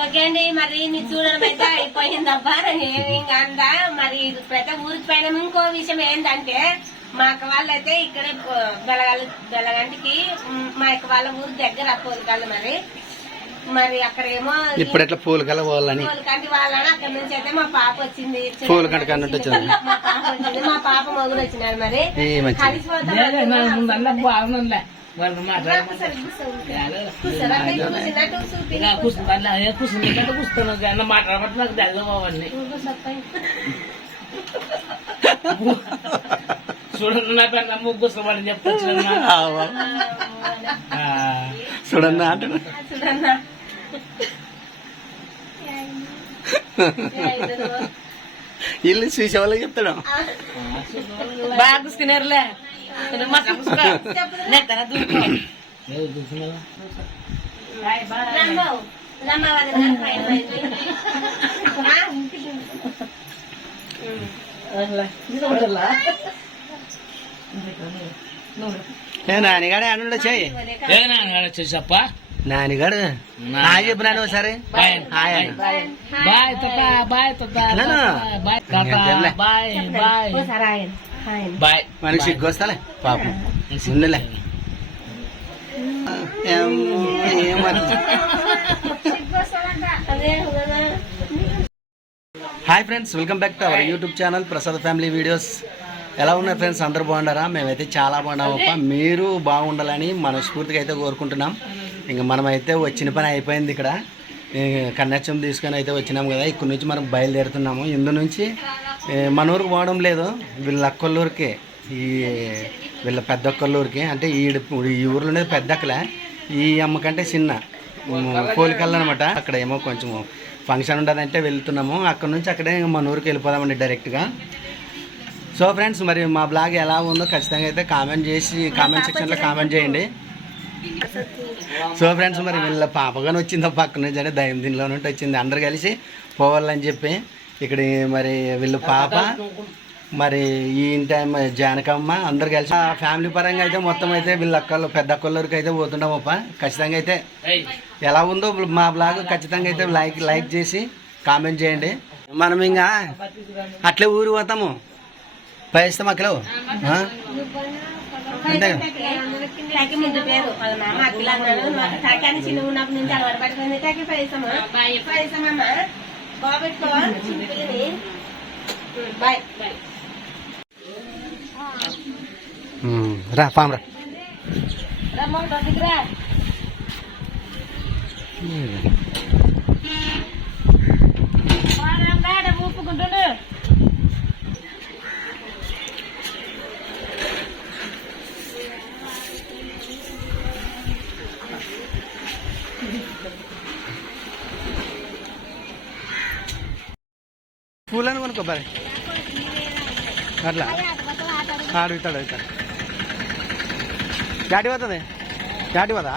Okay అండి, మరి మీరు చూడడం అయితే అయిపోయిందబ్బా. ఇంకా అందా మరి ప్రతి ఊరికి పైన ఇంకో విషయం ఏంటంటే మా అక్క వాళ్ళైతే ఇక్కడే బెలగంటికి మా అక్క వాళ్ళ ఊరు దగ్గర పూలకల్లు. మరి అక్కడేమో ఇప్పుడు ఎట్లా పూలకల్ల పోవాలని పూలకంటి వాళ్ళని అక్కడ నుంచి అయితే మా పాప వచ్చింది. పూలకంటి కన్నట్టు వచ్చింది. మా పాప వచ్చింది, మా పాప మొగుడు వచ్చినారు. మరి కలిసిపోతాం. చూడన్నా ముగ్గుసమని చెప్తాను చూడన్నా అంట చూడన్నా ఇల్లు చూసే వాళ్ళకి చెప్తాడు. బాగా కూసుకునేరులే నానిగాడు అని చెయ్యి చెప్ప నానిగాడు నా చెప్పినాను ఒకసారి బాయ్ బాయ్ బాయ్ బాయ్ మనకి సిగ్గు వస్తాలే పాపం ఉన్నలే. Hi friends, welcome back to our YouTube channel Prasad family videos. ఎలా ఉన్నారు ఫ్రెండ్స్? అందరూ బాగుండారా? మేమైతే చాలా బాగున్నామప్ప. మీరు బాగుండాలని మనస్ఫూర్తిగా అయితే కోరుకుంటున్నాం. ఇంకా మనమైతే వచ్చిన పని అయిపోయింది. ఇక్కడ కన్యాచం తీసుకొని అయితే వచ్చినాం కదా, ఇక్కడ నుంచి మనం బయలుదేరుతున్నాము. ఇందు నుంచి మన ఊరికి పోవడం లేదు, వీళ్ళ అక్కొల్లూరికి, వీళ్ళ పెద్ద అక్కొల్లూరికి. అంటే ఈ ఊర్లో ఉండేది పెద్ద అక్కలే, ఈ అమ్మకంటే చిన్న కోలికల్ అనమాట. అక్కడ ఏమో కొంచెం ఫంక్షన్ ఉండదంటే వెళ్తున్నాము. అక్కడ నుంచి అక్కడే మన ఊరికి వెళ్ళిపోదామండి డైరెక్ట్గా. సో ఫ్రెండ్స్, మరి మా బ్లాగ్ ఎలా ఉందో ఖచ్చితంగా అయితే కామెంట్ సెక్షన్లో కామెంట్ చేయండి. సో ఫ్రెండ్స్, మరి వీళ్ళ పాపగానే వచ్చింది పక్క నుంచి, అంటే దయం దీనిలో నుండి వచ్చింది. అందరు కలిసి పోవాలని చెప్పి ఇక్కడ మరి వీళ్ళ పాప, మరి ఈ టైం జానకమ్మ అందరు కలిసి ఫ్యామిలీ పరంగా అయితే మొత్తం అయితే వీళ్ళ అక్కలు పెద్ద అక్కలకి అయితే పోతుంటామప్ప. ఖచ్చితంగా అయితే ఎలా ఉందో మా బ్లాగ్ ఖచ్చితంగా అయితే లైక్ చేసి కామెంట్ చేయండి. మనం ఇంకా అట్లే ఊరు పోతాము, పైస్తాం అక్కలు అంతే కదా. ముందు పేరు చిన్న ఉన్నప్పటి నుంచి అలవాటు పడుతుంది. పైసమ్మా బాబెట్టుకోవాలి. బాయ్ రా పామరా ఊపుకుంటుండు. పూలను కొనుక్కోబారి అట్లా అడుగుతాడు డాడీ పోతుంది. డాడీ పోదా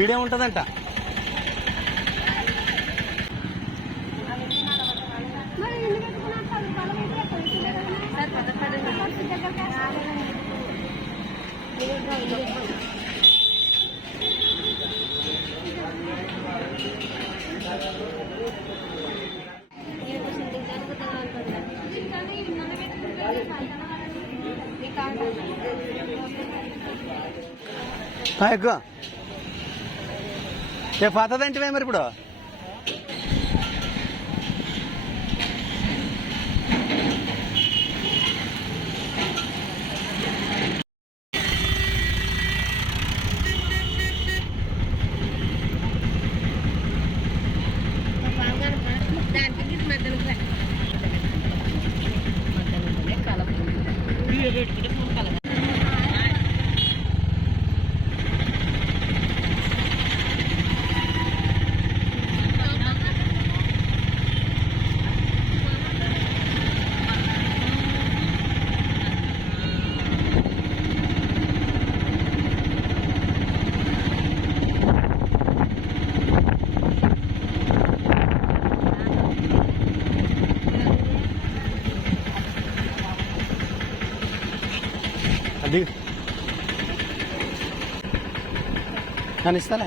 ఈడే ఉంటుందంట. ఎక్కువ పోతుందంటే మరి ఇప్పుడు అది కానీ ఇస్తాలే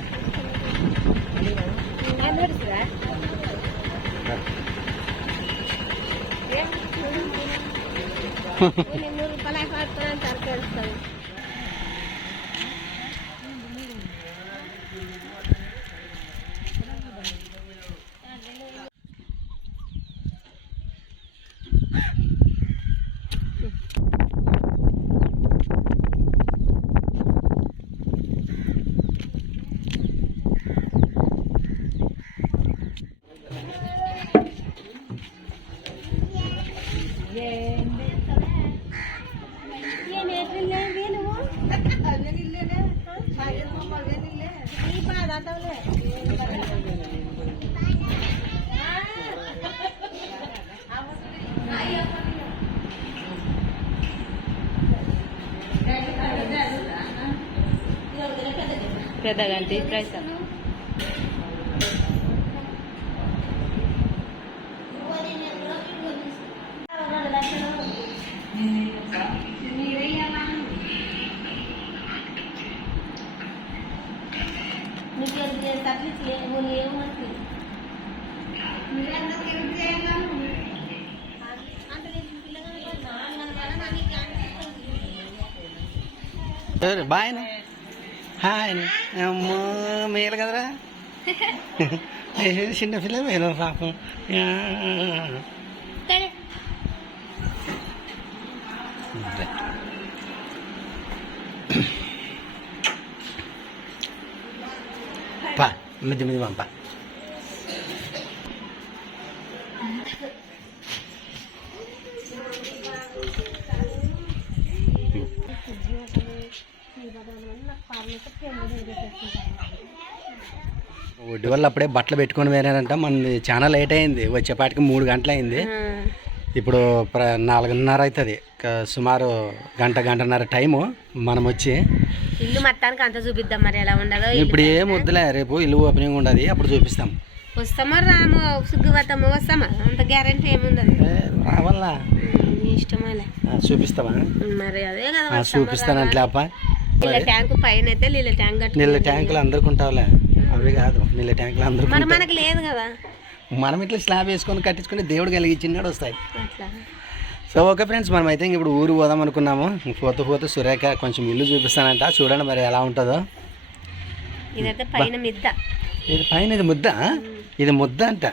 పెద్దగంటి ప్రైస్ బాయ్ హాయ్ అమ్మో మేలు కదరా చిన్న పిల్ల మేలు పాపం పా మిద్ది మిద్ది పంప ఒడ్డు వల్ల అప్పుడే బట్టలు పెట్టుకొని పోయినారంట. మనది చాలా లేట్ అయింది, వచ్చేపాటికి 3 గంటలు అయింది. ఇప్పుడు 4:30 అవుతుంది, సుమారు గంటన్నర టైము. మనం వచ్చి ఇల్లు మొత్తానికి అంత చూపిద్దాం మరి ఎలా ఉండదో. ఇప్పుడు ఏం వద్దులే, రేపు ఇల్లు ఓపెనింగ్ ఉండదు, అప్పుడు చూపిస్తాం. వస్తామా రాము సుగ్గువతాము వస్తామా, అంత గ్యారెంటీ ఏముండదు. రావాలా ఇష్టమేలే, చూపిస్తావా? మరి అదే కదా చూపిస్తానంటే అప్ప. ట్యాంకు పైన అయితే నీళ్ళ ట్యాంకులు అందరికి ఉంటావులే, అవి కాదు నీళ్ళ ట్యాంకులు అందరికి. మరి మనకి లేదు కదా, మనం ఇట్లా స్లాబ్ వేసుకొని కట్టించుకుని దేవుడు కలిగించినాడు వస్తాయి. సో ఓకే ఫ్రెండ్స్, మనం అయితే ఇప్పుడు ఊరు పోదాం అనుకున్నాము. పోతూ సురేఖ కొంచెం ఇల్లు చూపిస్తానంట, చూడండి మరి ఎలా ఉంటుందో. ఇదైతే పైన మిద్ద, ఇది పైన, ఇది ముద్ద, ఇది ముద్ద అంట.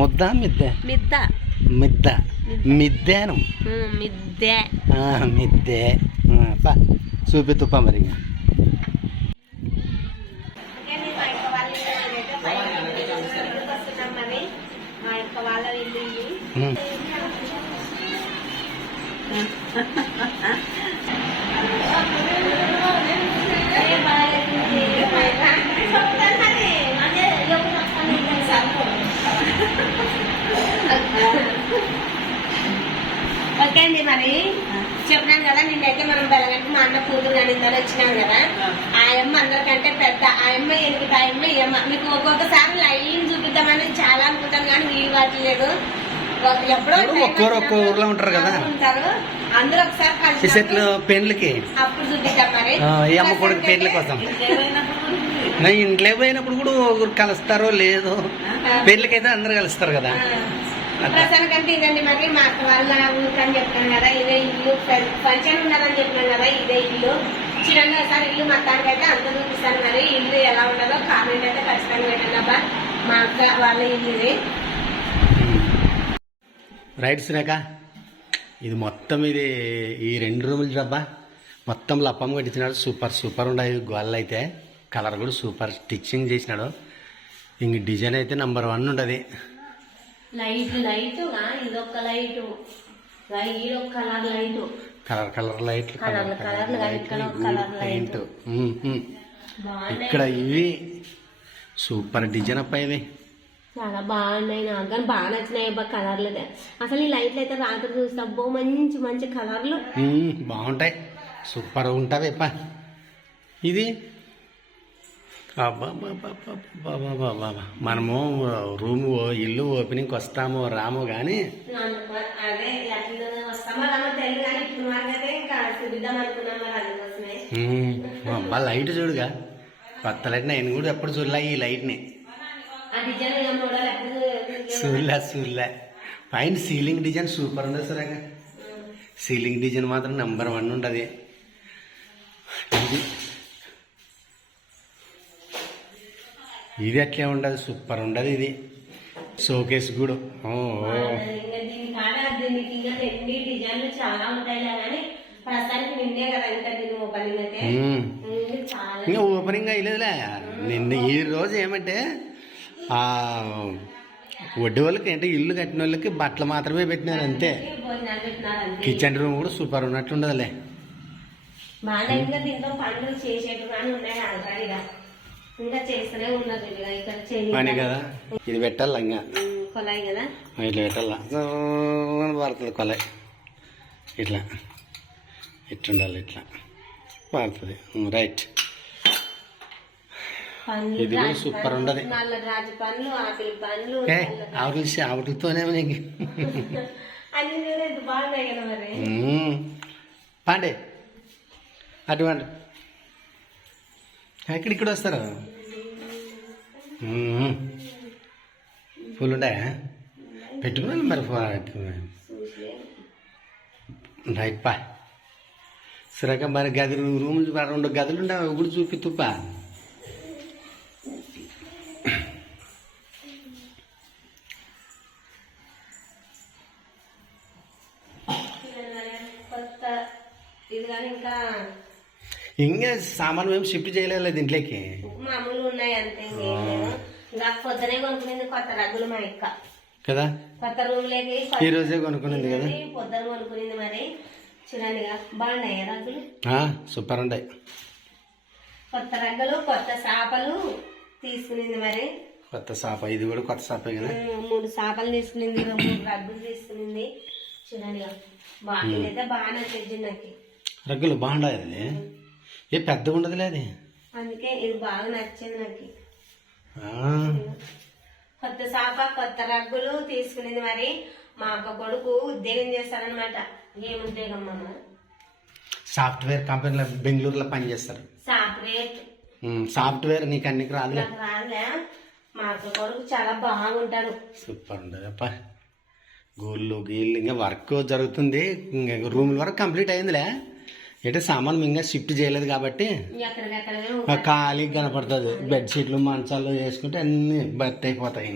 ముద్ద మిద్ద మిద్ద మిద్ద మిద్దేను మిద్దే మిద్దే పా చూపితుప్ప మరి. ఓకే అండి, మరి చెప్పినాను కదా నిన్నైతే మనం బెలగంటి మా అన్న కూతురు నడిందని వచ్చినాం కదా. ఆ అమ్మ అందరికంటే పెద్ద, ఆ అమ్మ ఎనిమిది, ఆ అమ్మ ఈ అమ్మ. మీకు ఒక్కొక్కసారి లైన్ చూపిద్దామని చాలా అనుకుంటాం కానీ వీలు పట్టలేదు. ఎప్పుడో ఒక్క ఊర్లో ఉంటారు కదా, ఉంటారు అందరూ ఒకసారి కలిసి పెళ్లికి అప్పుడు చూపిద్దాం. మరి ఈ అమ్మ కొడుకు పెళ్లి కోసం ఇంట్లో పోయినప్పుడు కూడా ఒకరు కలుస్తారో లేదో, పెళ్లికైతే అందరు కలుస్తారు కదా. ప్రసానికంటే ఇదండి, మరి మా అక్క వాళ్ళ ఊరికని చెప్తాను కదా, ఇదే ఇల్లు. ఫంక్షన్ ఉన్నదని చెప్పినాను కదా, ఇదే ఇల్లు. చూడండి ఒకసారి ఇల్లు మొత్తానికి అయితే అంత చూపిస్తాను. మరి ఇల్లు ఎలా ఉండదో కామెంట్ అయితే ఖచ్చితంగా పెట్టండి అబ్బా. మా అక్క వాళ్ళ ఇల్లు ఇది. రైట్ సురేఖ, ఇది మొత్తం ఇది ఈ 2 రూములు డబ్బా మొత్తం లప్పం కట్టించినాడు. సూపర్ ఉన్నాయి గోళ్ళు అయితే, కలర్ కూడా సూపర్ స్టిచ్చింగ్ చేసినాడు. ఇంక డిజైన్ అయితే నెంబర్ 1 ఉంటుంది. లైట్ ఇదొక లైటు, కలర్ లైట్లు, పెయింట్. ఇక్కడ బాగున్నాయి, ఇవి సూపర్ డిజైన్ అప్ప. ఇవి చాలా బాగున్నాయి, నాకు కానీ బాగా నచ్చినాయి అబ్బా కలర్లు. అసలు ఈ లైట్లు అయితే రాత్రి చూస్తే అబ్బో మంచి మంచి కలర్లు బాగుంటాయి, సూపర్ ఉంటాయి అప్ప. ఇది మనము రూము ఇల్లు ఓపెనింగ్కి వస్తామో రామో కానీ అబ్బా లైట్ చూడుగా, కొత్త లైట్ నేను కూడా ఎప్పుడు చూడలే ఈ లైట్ని. ఆ డిజైన్ ఇక మోడల్ ఎప్పుడు సూర్లే పైన సీలింగ్ డిజైన్ సూపర్ ఉంది సురేఖ. సీలింగ్ డిజైన్ మాత్రం నెంబర్ 1 ఉంటుంది. ఇది అట్లే ఉండదు, సూపర్ ఉండదు. ఇది షోకేస్ కూడా దీనికి ఇంకా ఎన్ని డిజైన్లు చాలా ఉంటాయి కానీ ప్రస్తుతానికి నిన్నే కదా ఇంకా దీన్ని ఓపెనింగ్ అయితే చాలా ఇంకా ఓపెనింగ్ అయ్యలేదులే. నిన్న ఈ రోజు ఏమంటే వడ్డీ వాళ్ళకి అంటే ఇల్లు కట్టిన వాళ్ళకి బట్టలు మాత్రమే పెట్టినారు అంతే. భోజనాలు పెట్టినారు అంతే. కిచెన్ రూమ్ కూడా సూపర్ ఉన్నట్లుండదులే. బాగా ఇంకా దీంట్లో పనులు చేసేట్టు కానీ ఉన్నాయి ఆల్రెడీగా ఇంకా చేస్తూనే ఉన్నారు ఇక్కడ పని కదా. ఇది పెట్టాలి ఇంకా కొలాయి కదా ఇట్లా పెట్టాలా పడుతుంది కొలాయి. ఇట్లా ఇట్లుండాలి, ఇట్లా పడుతుంది. రైట్. ఇది కూడా సూపర్ ఉండదు. నల్ల రాజు పండ్లు, ఆపిల్ పండ్లు, ఆవిడతోనే నీకు అన్ని కూడా ఇది బాగున్నాయి కదా మరి. పాండే అటువంటి ఇక్కడ వస్తారు. ఫుల్ ఉంటాయా పెట్టుకున్నాను మరి. రైట్ పా సురేఖ. మరి గదులు రూములు 2 గదులు ఉండవు, ఇప్పుడు చూపిస్తుప్పా. కొత్త ఇది కానీ ఇంకా సామాన్ మేము షిఫ్ట్ చేయలేదు ఇంట్లోకి. మామూలు ఉన్నాయి అంతే. ఇంకా పొద్దునే కొనుక్కునేది కొత్త రగ్గులు మా ఎక్క కదా. కొత్త రూమ్ లేకి ఈ రోజే కొనుక్కునేది కదా. పొద్దున కొనుక్కునేది మరి. చూడండిగా బాగున్నాయి రగ్గులు, సూపర్ ఉంటాయి. కొత్త రగ్గులు, కొత్త సాపలు తీసుకునేది మరి. కొత్త సాప, ఇది కూడా కొత్త సాపే కదా. 3 సాపలు తీసుకునింది, 3 రగ్గులు తీసుకునింది. చూడండిగా బాగా అయితే బాగానే తెచ్చి నాకు రగ్గులు బాగుండాలి. ఏ పెద్దగా ఉండదులే అది, అందుకే ఇది బాగా నచ్చింది నాకు. కొత్త సాప, కొత్త రగ్గులు తీసుకునేది మరి. మా అక్క కొడుకు ఉద్యోగం చేస్తారనమాట. ఏం ఉద్యోగం అమ్మ? సాఫ్ట్వేర్ కంపెనీలో బెంగళూరులో పనిచేస్తారు. సాఫ్ట్వేర్ నీకు అన్నికి రాదులే. రాదులే. మా అక్క కొడుకు చాలా బాగుంటాడు. సూపర్ ఉండదు అప్ప. గోళ్ళు గీళ్ళు ఇంకా వర్క్ జరుగుతుంది. ఇంకా రూమ్ వరకు కంప్లీట్ అయిందిలే. అంటే సామాన్ ఇంకా షిఫ్ట్ చేయలేదు కాబట్టి ఖాళీ కనపడుతుంది. బెడ్షీట్లు మంచాలు వేసుకుంటే అన్ని బర్త్ అయిపోతాయి.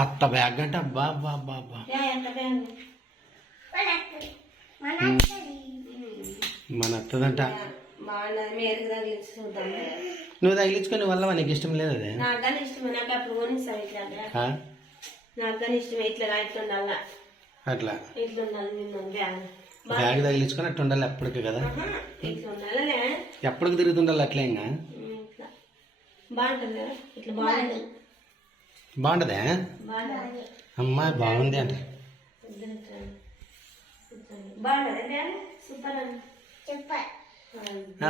అత్త బ్యాగ్ అంటే అబ్బా అబ్బా అబ్బా అబ్బా మన అత్తదంట. నువ్వు తగిలించుకొని వల్ల మనకి ఇష్టం లేదు. అదే అట్లా బ్యాగ్ తగిలించుకొని అట్లా ఉండాలి ఎప్పటికి కదా. ఎప్పటికి తిరుగుతుండాలి అట్లా. ఇంకా బాగుంటదే అమ్మా. బాగుంది అంటే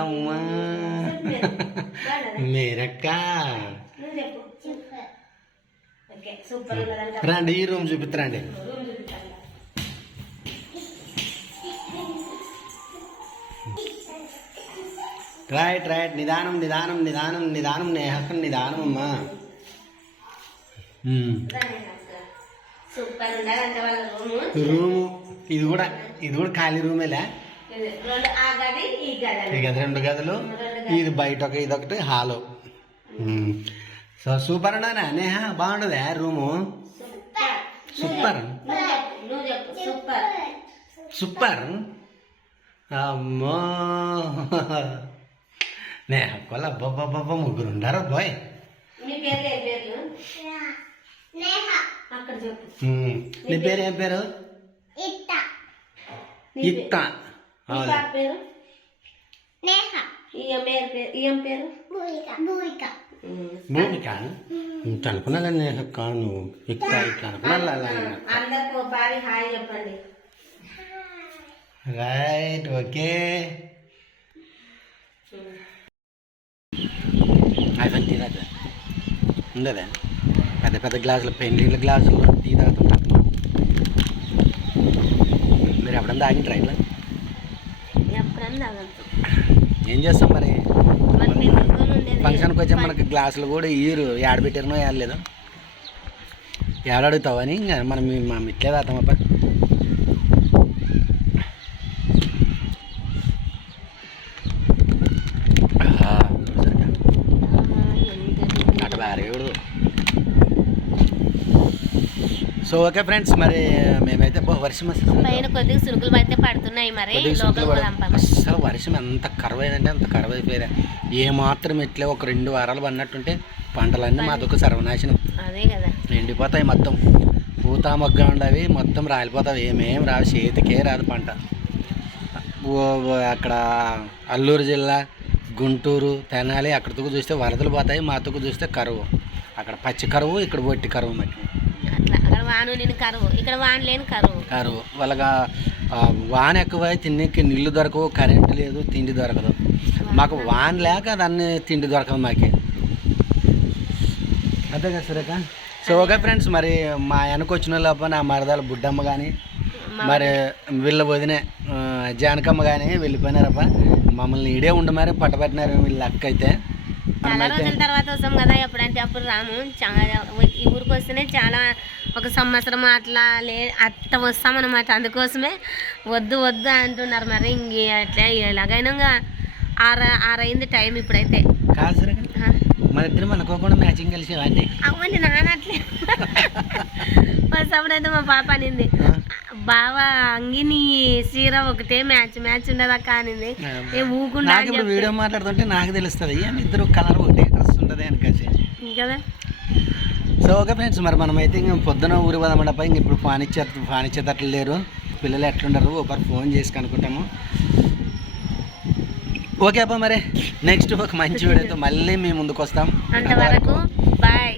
అమ్మా మీరక్క రండి ఈ రూమ్ చూపిస్తారండి. Right right. నిదానం నిదానం నిదానం నిదానం నేహకం నిదానం అమ్మా. రూము ఇది కూడా ఖాళీ రూమేలే. ఈ గది 2 గదులు, ఇది బయట ఇదొకటి హాలు. సో సూపర్ ఉండదా నేహ? బాగుండదా రూము? Super super. అమ్మో నేహ కొల్ల అబ్బబ్బబ్బ 3 ఉండారు బాయ్. నీ పేరు ఏం పేరు? ఇత్త. భూమిక అనుకున్నా నేహ కాను. ఇత్త ఇట్లా అనుకున్నా. Right okay. అయిపోయింది టీ తాగుతా ఉండదా? పెద్ద పెద్ద గ్లాసులు, పెళ్ళిళ్ళ గ్లాసుల్లో టీ తాగుతుంటారు. మీరు ఎప్పుడన్నా తాగి ట్రైన్లో? ఏం చేస్తాం మరి? ఫంక్షన్కి వచ్చే మనకి గ్లాసులు కూడా ఇయ్యరు, ఏడబెట్టారనో ఏడలేదు, ఏడాడుగుతావని ఇంకా మనం మా ఇట్లే తాతామప్ప. అటు బారేకూడదు. సో ఓకే ఫ్రెండ్స్, మరి మేమైతే వర్షం పైన కొద్దిగా సురుకులు అయితే పడుతున్నాయి, మరి అసలు వర్షం ఎంత కరువు అయిందంటే అంత కరువు అయిపోయింది. ఏమాత్రం ఇట్లే ఒక 2 వారాలు పడినట్టుంటే పంటలన్నీ మాదొక సర్వనాశనం, అదే కదా, ఎండిపోతాయి మొత్తం, పూతా మొగ్గ ఉండవి మొత్తం రాలిపోతాయి, ఏమేం రాదు, చేతికే రాదు పంట. అక్కడ అల్లూరు జిల్లా, గుంటూరు, తెనాలి అక్కడికి చూస్తే వరదలు పోతాయి, మాతకు చూస్తే కరువు. అక్కడ పచ్చి కరువు, ఇక్కడ ఒట్టి కరువు మట్టి. అక్కడ వాను నేను కరువు, ఇక్కడ వాన లేని కరువు. వాళ్ళగా వాన ఎక్కువై తిండికి నీళ్ళు దొరకవు, కరెంటు లేదు, తిండి దొరకదు. మాకు వాన లేక దాన్ని తిండి దొరకదు మాకే, అదే కదా సురేఖ. సో ఓకే ఫ్రెండ్స్, మరి మా వెనక వచ్చిన లోపల నా మరదాలు బుడ్డమ్మ కానీ మరి వీళ్ళ వదినే జానకమ్మ కానీ వెళ్ళిపోయినారప్ప. మమ్మల్ని ఇడే ఉండి మరి పట్టబట్టినారు వీళ్ళ అక్క అయితే. చాలా రోజుల తర్వాత వస్తాం కదా, ఎప్పుడంటే అప్పుడు రాము. ఈ ఊరికి వస్తేనే చాలా, 1 సంవత్సరం అట్లా అట్లా వస్తామన్నమాట. అందుకోసమే వద్దు వద్దు అంటున్నారు. మరి ఇంక అట్లా ఎలాగైనా 6 అయింది టైం ఇప్పుడైతే. కాదు సురేఖ, మన ఇద్దరు అనుకోకుండా మ్యాచింగ్ కలిసి అండి. అవ్వండి నానట్లే ఫస్ట్ అప్పుడైతే మా పాప అనింది, బావా అంగిని చీర ఒకటే మ్యాచ్ ఉండదు అక్క అనింది. ఊకుండా వీడియో మాట్లాడుతుంటే నాకు తెలుస్తుంది ఇద్దరు కలర్ ఒకటే డ్రెస్ ఉంటుంది అనికేసి కదా. సో ఓకే ఫ్రెండ్స్, మరి మనమైతే ఇంక పొద్దున ఊరి పోదామంటప్ప. ఇంక ఇప్పుడు పానిచ్చేటట్లు లేరు పిల్లలు, ఎట్లుండరు ఒకరు ఫోన్ చేసి కనుక్కుంటాము. ఓకే అప్ప, మరి నెక్స్ట్ ఒక మంచి వీడియోతో మళ్ళీ మేము ముందుకు వస్తాం. అంతవరకు బాయ్.